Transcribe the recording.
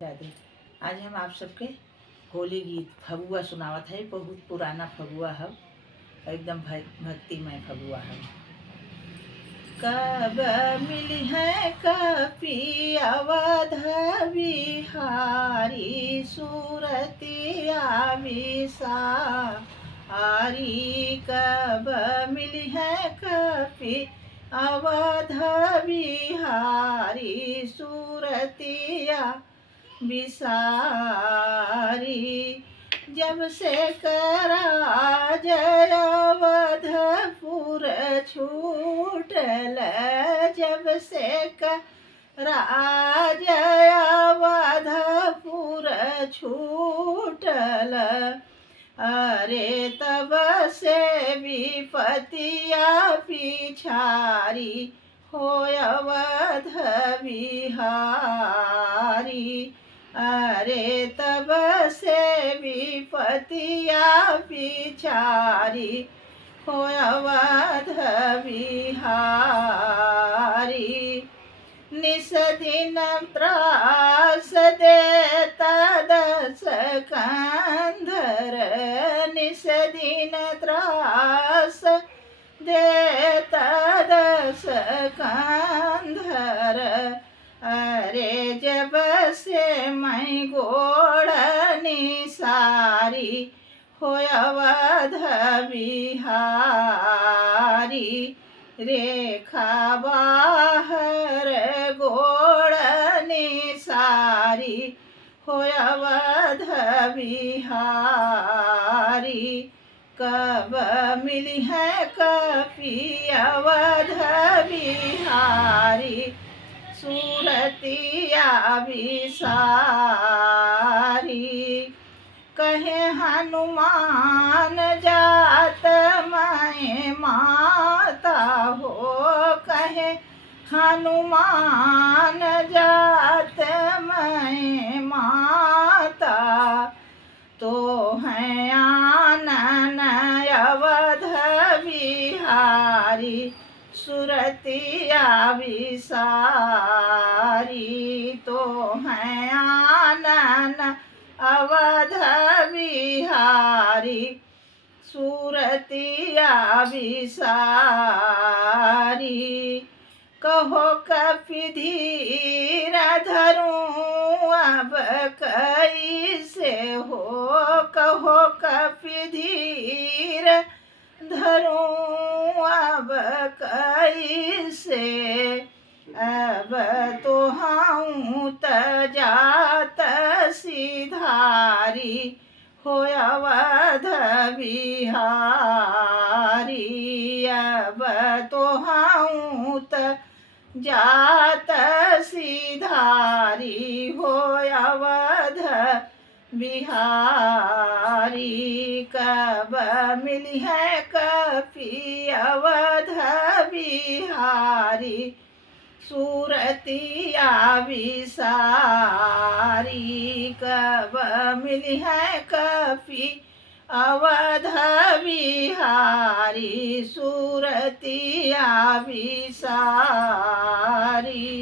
राधे। आज हम आप सबके होली गीत फगुआ सुनावत है। बहुत पुराना फगुआ है, एकदम भक्तिमय फगुआ है। कब मिली है कपी अवध बिहारी, सूरतिया विसारी। कब मिली है कपी अवध बिहारी, सूरतिया विसारी। जब से करा जय अवधपुर छूटल, जब से करा जय अवधपुर छूटल, अरे तब से विपतिया पिछारी हो अवध बिहारी। अरे तब से विपतिया पिछारी हो अवध बिहारी। निस दिन त्रास देता दस कंधर, निस दिन त्रास देता दस कंधर। अरे जब से मैं गोड़ निसारी हो अवध बिहारी। रेखा बाहर गोड़ निसारी हो अवध बिहारी। कब मिली है कपी अवध बिहारी, सूरतिया विसारी। कहे हनुमान जात मैं माता हो, कहे हनुमान जात मैं माता। तो है आनन अवध बिहारी, सूरतिया विसारी। तो है आनन अवध बिहारी, सूरतिया विसारी। कहो कपि धीर धरूं अब कैसे हो, कहो कपि धीर धरूं अब कैसे। अब तो हूँ त जात सिधारी हो अवध बिहारी। अब तो हूँ त जात सिधारी हो अवध बिहारी। कब मिली है कपी अवध बिहारी, सूरतिया विसारी। कब मिली है कपी अवध बिहारी, सूरतिया विसारी।